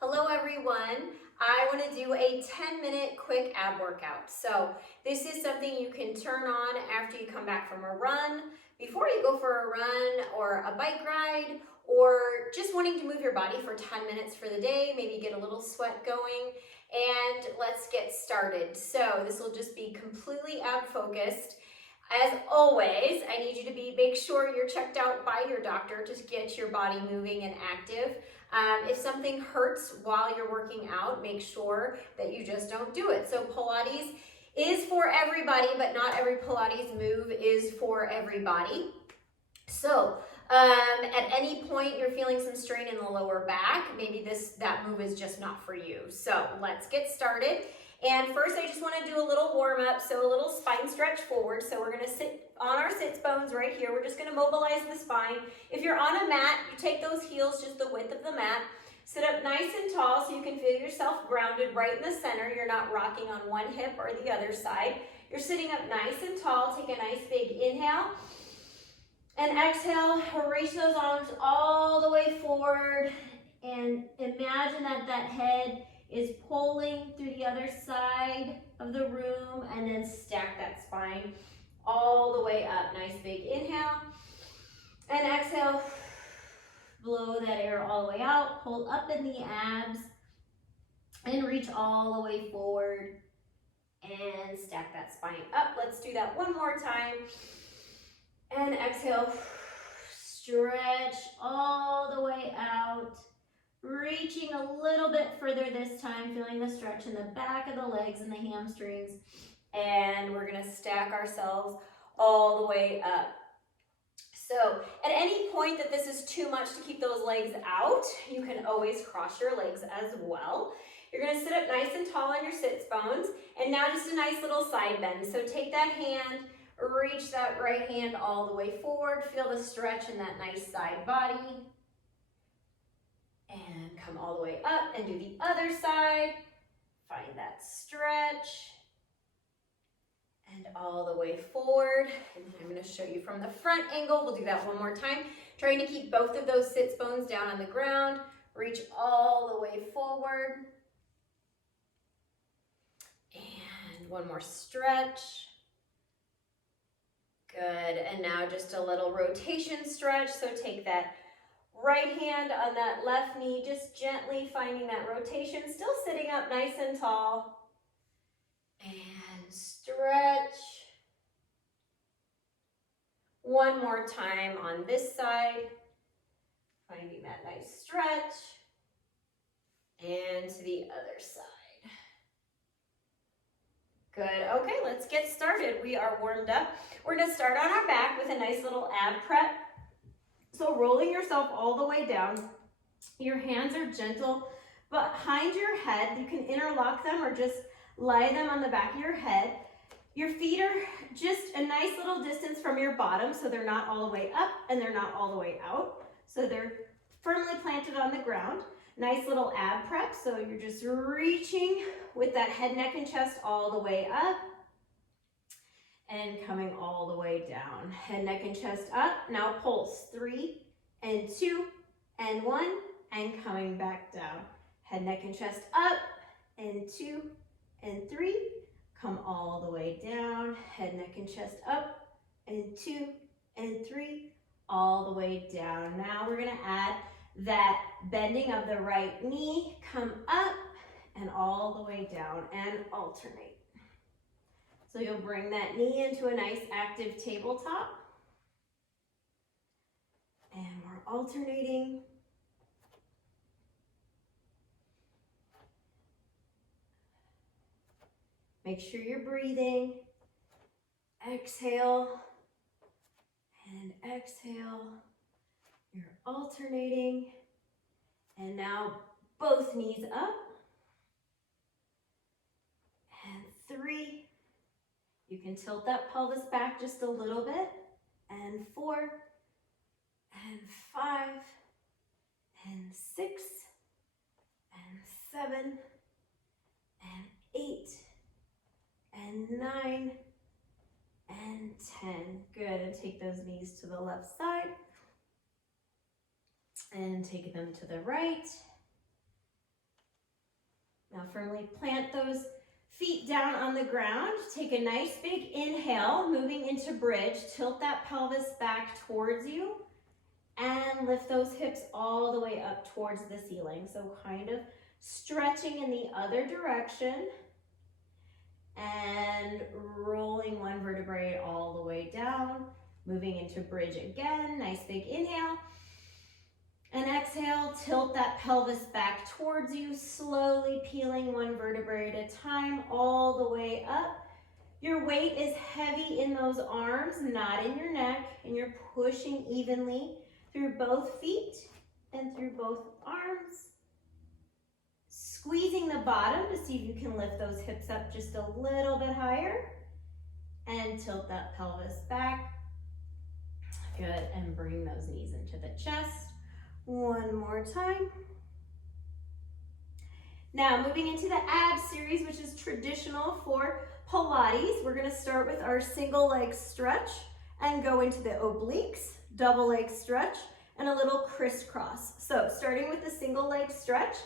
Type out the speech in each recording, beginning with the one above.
Hello everyone. I want to do a 10-minute quick ab workout. So this is something you can turn on after you come back from a run, before you go for a run or a bike ride, or just wanting to move your body for 10 minutes for the day, maybe get a little sweat going. And let's get started. So this will just be completely ab focused. As always, I need you to make sure you're checked out by your doctor to get your body moving and active. If something hurts while you're working out, make sure that you just don't do it. So Pilates is for everybody, but not every Pilates move is for everybody. So at any point you're feeling some strain in the lower back, maybe that move is just not for you. So let's get started. And first I just want to do a little warm up, so a little spine stretch forward. So we're going to sit on our sits bones right here. We're just going to mobilize the spine. If you're on a mat, you take those heels just the width of the mat. Sit up nice and tall so you can feel yourself grounded right in the center. You're not rocking on one hip or the other side. You're sitting up nice and tall. Take a nice big inhale. And exhale, reach those arms all the way forward and imagine that head is pulling through the other side of the room, and then stack that spine all the way up. Nice big inhale and exhale, blow that air all the way out, pull up in the abs and reach all the way forward and stack that spine up. Let's do that one more time. And exhale, stretch all the way out, reaching a little bit further this time, feeling the stretch in the back of the legs and the hamstrings. And we're gonna stack ourselves all the way up. So at any point that this is too much to keep those legs out, you can always cross your legs as well. You're gonna sit up nice and tall on your sits bones, and now just a nice little side bend. So take that hand, reach that right hand all the way forward. Feel the stretch in that nice side body. And come all the way up and do the other side. Find that stretch. And all the way forward. And I'm going to show you from the front angle. We'll do that one more time. Trying to keep both of those sits bones down on the ground. Reach all the way forward. And one more stretch. Good, and now just a little rotation stretch. So take that right hand on that left knee, just gently finding that rotation, still sitting up nice and tall. And stretch. One more time on this side, finding that nice stretch. And to the other side. Good, okay, let's get started. We are warmed up. We're gonna start on our back with a nice little ab prep. So rolling yourself all the way down. Your hands are gentle behind your head. You can interlock them or just lie them on the back of your head. Your feet are just a nice little distance from your bottom, so they're not all the way up and they're not all the way out. So they're firmly planted on the ground. Nice little ab prep, so you're just reaching with that head, neck, and chest all the way up and coming all the way down. Head, neck, and chest up. Now pulse 3 and 2 and 1 and coming back down. Head, neck, and chest up and 2 and 3. Come all the way down. Head, neck, and chest up and 2 and 3. All the way down. Now we're going to add that bending of the right knee, come up and all the way down and alternate. So you'll bring that knee into a nice active tabletop. And we're alternating. Make sure you're breathing. Exhale and exhale. You're alternating, and now both knees up, and 3, you can tilt that pelvis back just a little bit, and 4, and 5, and 6, and 7, and 8, and 9, and 10. Good, and take those knees to the left side. And take them to the right. Now firmly plant those feet down on the ground. Take a nice big inhale, moving into bridge. Tilt that pelvis back towards you and lift those hips all the way up towards the ceiling. So kind of stretching in the other direction and rolling one vertebrae all the way down. Moving into bridge again. Nice big inhale. And exhale, tilt that pelvis back towards you, slowly peeling one vertebrae at a time, all the way up. Your weight is heavy in those arms, not in your neck, and you're pushing evenly through both feet and through both arms. Squeezing the bottom to see if you can lift those hips up just a little bit higher. And tilt that pelvis back. Good, and bring those knees into the chest. One more time. Now moving into the ab series, which is traditional for Pilates. We're going to start with our single leg stretch and go into the obliques, double leg stretch, and a little crisscross. So starting with the single leg stretch,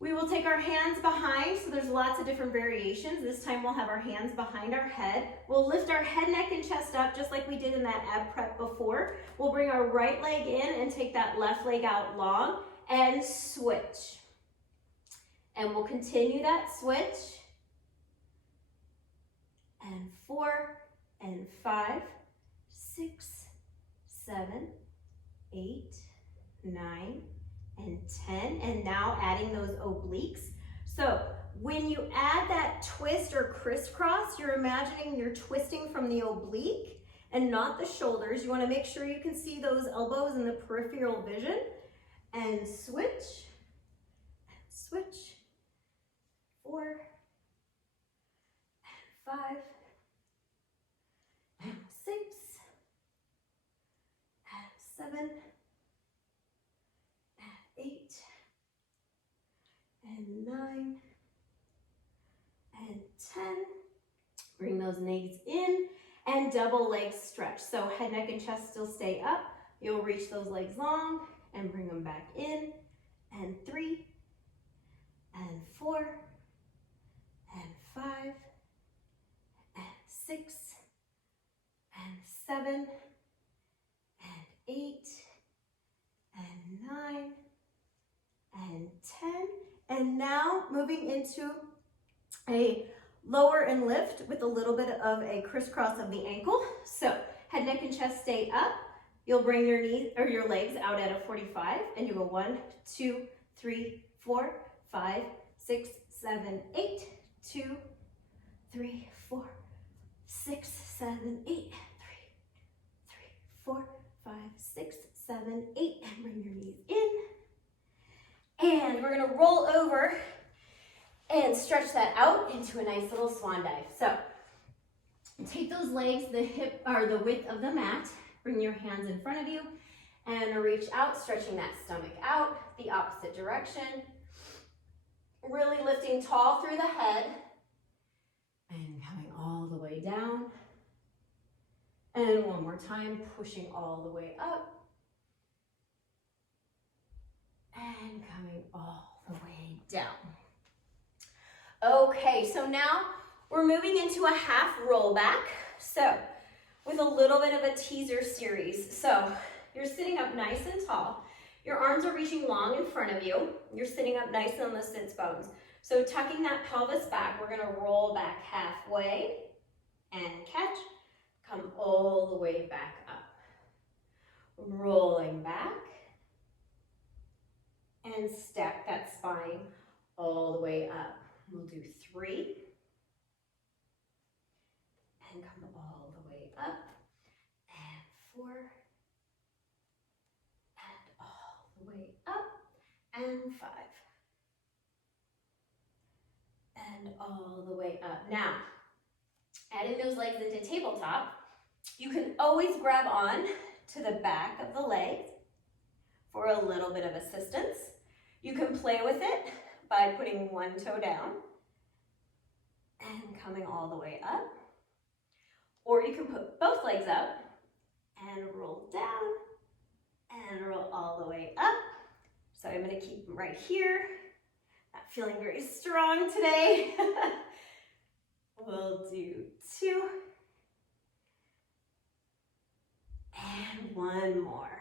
we will take our hands behind, so there's lots of different variations. This time we'll have our hands behind our head. We'll lift our head, neck, and chest up just like we did in that ab prep before. We'll bring our right leg in and take that left leg out long and switch. And we'll continue that switch. And 4 and 5, 6, 7, 8, 9, and 10, and now adding those obliques. So when you add that twist or crisscross, you're imagining you're twisting from the oblique and not the shoulders. You want to make sure you can see those elbows in the peripheral vision. And switch, 4, and 5, and 6, and 7, 8, and 9, and 10. Bring those knees in and double leg stretch. So head, neck, and chest still stay up. You'll reach those legs long and bring them back in. And 3, and 4, and 5, and 6, and 7, and 8, and 9, and 10, and now moving into a lower and lift with a little bit of a crisscross of the ankle. So head, neck, and chest stay up. You'll bring your knees or your legs out at a 45, and you go 1, 2, 3, 4, 5, 6, 7, 8, 2, 3, 4, 6, 7, 8, 3, 4, 5, 6, 7, 8, and bring your knees in. And we're gonna roll over and stretch that out into a nice little swan dive. So take those legs the width of the mat, bring your hands in front of you and reach out, stretching that stomach out the opposite direction. Really lifting tall through the head and coming all the way down. And one more time, pushing all the way up. And coming all the way down. Okay, so now we're moving into a half rollback. So with a little bit of a teaser series. So you're sitting up nice and tall. Your arms are reaching long in front of you. You're sitting up nice on the sits bones. So tucking that pelvis back, we're gonna roll back halfway and catch. Come all the way back up. Rolling back. And stack that spine all the way up. We'll do 3. And come all the way up. And 4. And all the way up. And 5. And all the way up. Now, adding those legs into tabletop, you can always grab on to the back of the legs for a little bit of assistance. You can play with it by putting one toe down and coming all the way up. Or you can put both legs up and roll down and roll all the way up. So I'm going to keep them right here. That feeling very strong today. We'll do 2. And 1 more.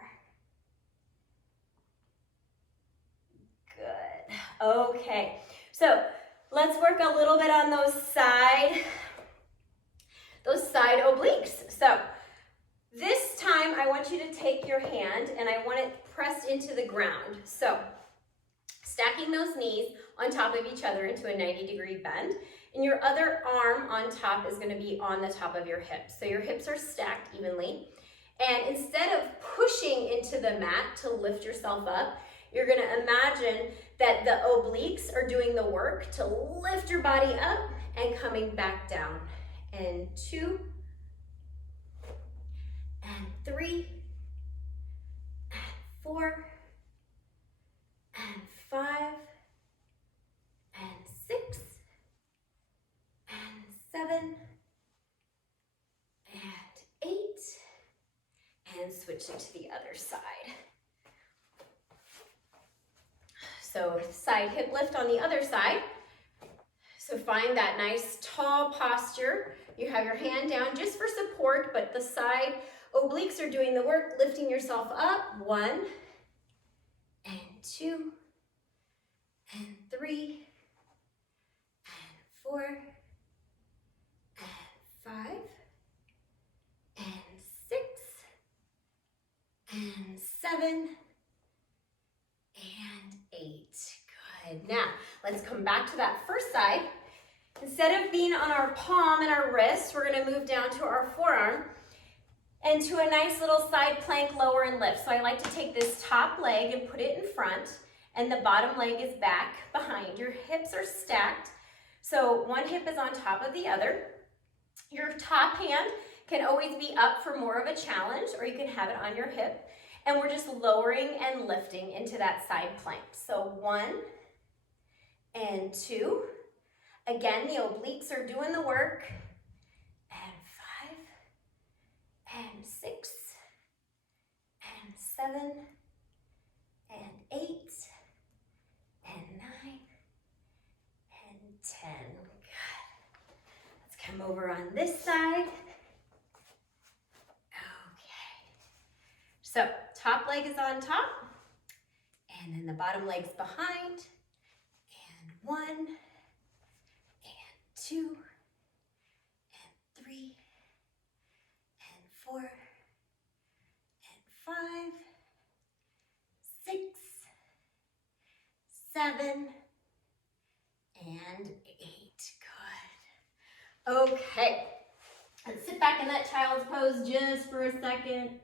Good. Okay, so let's work a little bit on those side obliques. So this time I want you to take your hand and I want it pressed into the ground. So stacking those knees on top of each other into a 90-degree bend, and your other arm on top is going to be on the top of your hips. So your hips are stacked evenly, and instead of pushing into the mat to lift yourself up, you're going to imagine that the obliques are doing the work to lift your body up and coming back down. And 2, and 3, and 4, and 5, and 6, and 7, and 8, and switch it to the other side. So side hip lift on the other side. So find that nice tall posture. You have your hand down just for support, but the side obliques are doing the work, lifting yourself up. 1, and 2, and 3, and 4, and 5, and 6, and 7, and 8. Good. Now, let's come back to that first side. Instead of being on our palm and our wrist, we're going to move down to our forearm and to a nice little side plank lower and lift. So I like to take this top leg and put it in front, and the bottom leg is back behind. Your hips are stacked, so one hip is on top of the other. Your top hand can always be up for more of a challenge, or you can have it on your hip. And we're just lowering and lifting into that side plank. So 1 and 2. Again, the obliques are doing the work. And 5 and 6 and 7 and 8 and 9 and 10. Good. Let's come over on this side. So top leg is on top, and then the bottom leg's behind, and 1, and 2, and 3, and 4, and 5, 6, 7, and 8. Good. Okay, let's sit back in that child's pose just for a second.